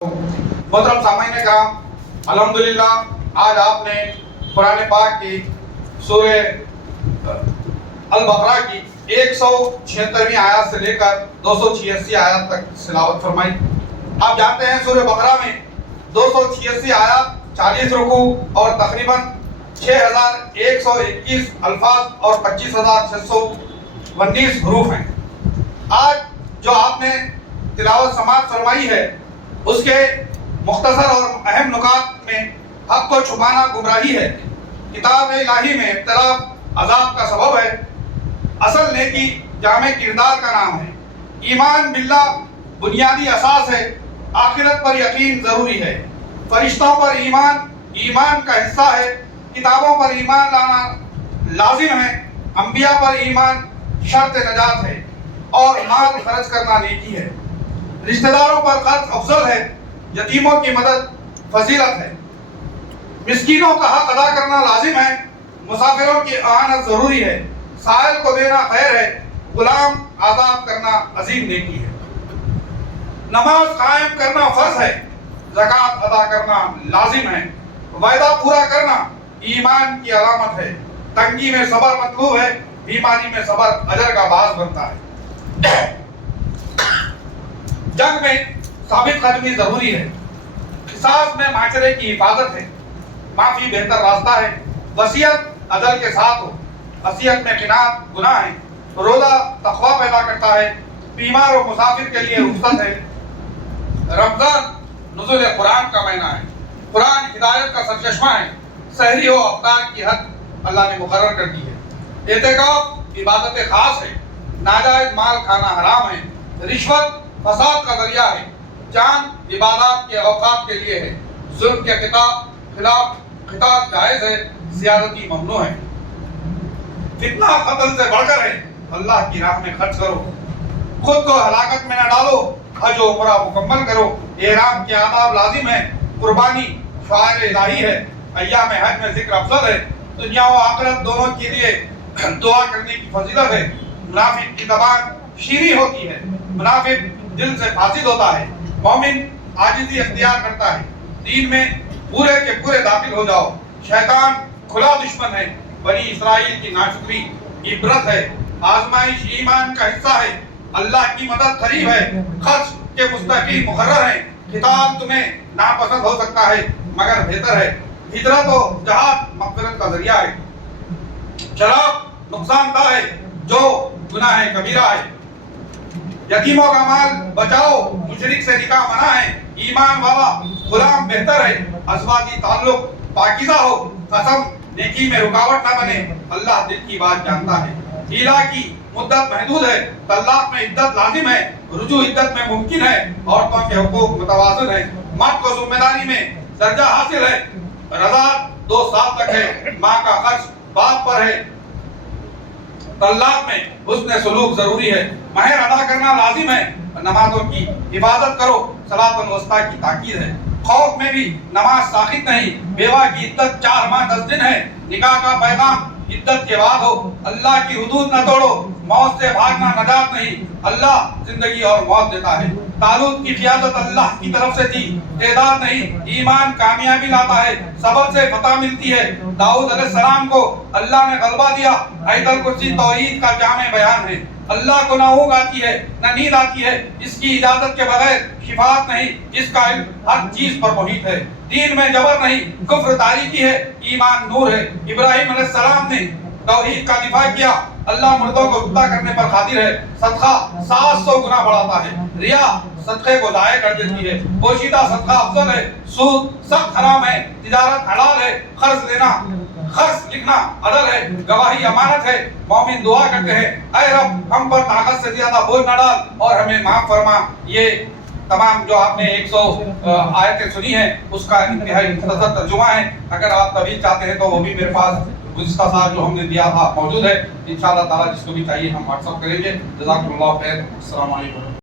محترم سامعین کرام، الحمدللہ آج آپ نے قرآن پاک کی سورہ البقرہ کی 176ویں آیات سے لے کر 286 آیات تک تلاوت فرمائی۔ آپ جانتے ہیں سورہ بقرہ میں 286 آیات 40 رکوع اور تقریباً 6121 الفاظ اور 25619 حروف ہیں۔ آج جو آپ نے تلاوت سماعت فرمائی ہے اس کے مختصر اور اہم نکات میں حق کو چھپانا گمراہی ہے، کتاب الہی میں اختلاف عذاب کا سبب ہے، اصل نیکی جامع کردار کا نام ہے، ایمان باللہ بنیادی اساس ہے، آخرت پر یقین ضروری ہے، فرشتوں پر ایمان کا حصہ ہے، کتابوں پر ایمان لانا لازم ہے، انبیاء پر ایمان شرط نجات ہے، اور مال خرچ کرنا نیکی ہے، رشتہ داروں پر خرچ افضل ہے، یتیموں کی مدد فضیلت ہے، مسکینوں کا حق ادا کرنا لازم ہے، مسافروں کی اعانت ضروری ہے، سائل کو دینا خیر ہے، غلام آزاد کرنا عظیم نیکی ہے، نماز قائم کرنا فرض ہے، زکوٰۃ ادا کرنا لازم ہے، وعدہ پورا کرنا ایمان کی علامت ہے، تنگی میں صبر مطلوب ہے، بیماری میں صبر اجر کا باعث بنتا ہے، جنگ میں ثابت قدمی ضروری ہے، قصاص میں معاشرے کی حفاظت ہے، معافی بہتر راستہ ہے، وصیت عدل کے ساتھ ہو، وصیت میں قناعت گناہ ہے، روزہ تقوی پیدا کرتا ہے، بیمار و مسافر کے لیے رخصت ہے، رمضان نزول قرآن کا مہینہ ہے، قرآن ہدایت کا سرچشمہ ہے، سحری و افطار کی حد اللہ نے مقرر کر دی ہے، اعتکاف عبادت خاص ہے، ناجائز مال کھانا حرام ہے، رشوت فساد کا ذریعہ ہے، چاند عبادات کے اوقات کے لیے ہے، ظلم کے خلاف قتال جائز ہے، زیادتی ممنوع ہے، فتنہ قتل سے بڑھ کر ہے، اللہ کی راہ میں خرچ کرو، خود کو ہلاکت میں نہ ڈالو، حج و عمرہ مکمل کرو، احرام کے آداب لازم ہے، قربانی شعائر الہی ہے، ایام حج میں ذکر افضل ہے، دنیا و آخرت دونوں کے لیے دعا کرنے کی فضیلت ہے، منافق کی زبان شیریں ہوتی ہے، منافق دل سے فاسد ہوتا ہے، مومن عاجزی اختیار کرتا ہے، دین میں پورے کے پورے داخل ہو جاؤ، شیطان کھلا دشمن ہے، بنی اسرائیل کی ناشکری عبرت ہے، آزمائش ایمان کا حصہ ہے، اللہ کی مدد قریب ہے، خرچ کے مستحقین مقرر ہیں، قتال تمہیں ناپسند ہو سکتا ہے مگر بہتر ہے، ہجرت و جہاد مغفرت کا ذریعہ ہے، شراب نقصان دہ ہے جو گناہ کبیرہ ہے، یتیموں کا مال بچاؤ، مشرک سے نکاح منع ہے، ایمان والا غلام بہتر ہے، ازواجی تعلق پاکیزہ ہو، قسم نیکی میں رکاوٹ نہ بنے، اللہ دل کی بات جانتا ہے، ہیلا کی مدت محدود ہے، طلاق میں عدت لازم ہے، رجوع عدت میں ممکن ہے، عورتوں کے حقوق متوازن ہے، مرد کو ذمہ داری میں درجہ حاصل ہے، رضا 2 سال تک ہے، ماں کا خرچ باپ پر ہے، طلاق میں حسن سلوک ضروری ہے، مہر ادا کرنا لازم ہے، نمازوں کی حفاظت کرو، صلاۃ الوسطیٰ کی تاکید ہے، خوف میں بھی نماز ساخت نہیں، بیوہ کی عدت 4 ماہ 10 دن ہے، نکاح کا پیغام عدت کے بعد ہو، اللہ کی حدود نہ توڑو، موت سے بھاگنا نجات نہیں، اللہ زندگی اور موت دیتا ہے، طالوت کی قیادت اللہ کی طرف سے تھی، تعداد نہیں، ایمان کامیابی لاتا ہے، صبر سے فتح ملتی ہے، داؤد علیہ السلام کو اللہ نے غلبہ دیا، آیت الکرسی توحید کا جامع بیان ہے، اللہ کو نہ اونگ آتی ہے نہ نیند آتی ہے، اس کی اجازت کے بغیر شفاعت نہیں، اس کا علم ہر چیز پر محیط ہے، دین میں جبر نہیں، کفر تاریکی ہے، ایمان نور ہے، ابراہیم علیہ السلام نے توحید کا دفاع کیا، اللہ مردوں کو زندہ کرنے پر قادر ہے، صدقہ 700 گنا بڑھاتا ہے، ریا صدقے کو ضائع کر دیتی ہے، پوشیدہ صدقہ افضل ہے، سود سخت حرام ہے، تجارت حلال ہے، قرض لکھنا عدل ہے، گواہی امانت ہے، مومن دعا کرتے ہیں، اے رب ہم پر طاقت سے زیادہ بوجھ نہ ڈال اور ہمیں معاف فرما۔ یہ تمام جو آپ نے 100 آیتیں سنی ہیں اس کا انتہائی مختصر ترجمہ ہے، اگر آپ طویل چاہتے ہیں تو وہ بھی میرے پاس گزشتہ سال جو ہم نے دیا تھا موجود ہے، انشاءاللہ تعالی جس کو بھی چاہیے ہم واٹس ایپ کریں گے۔ جزاکم اللہ خیر، السلام علیکم۔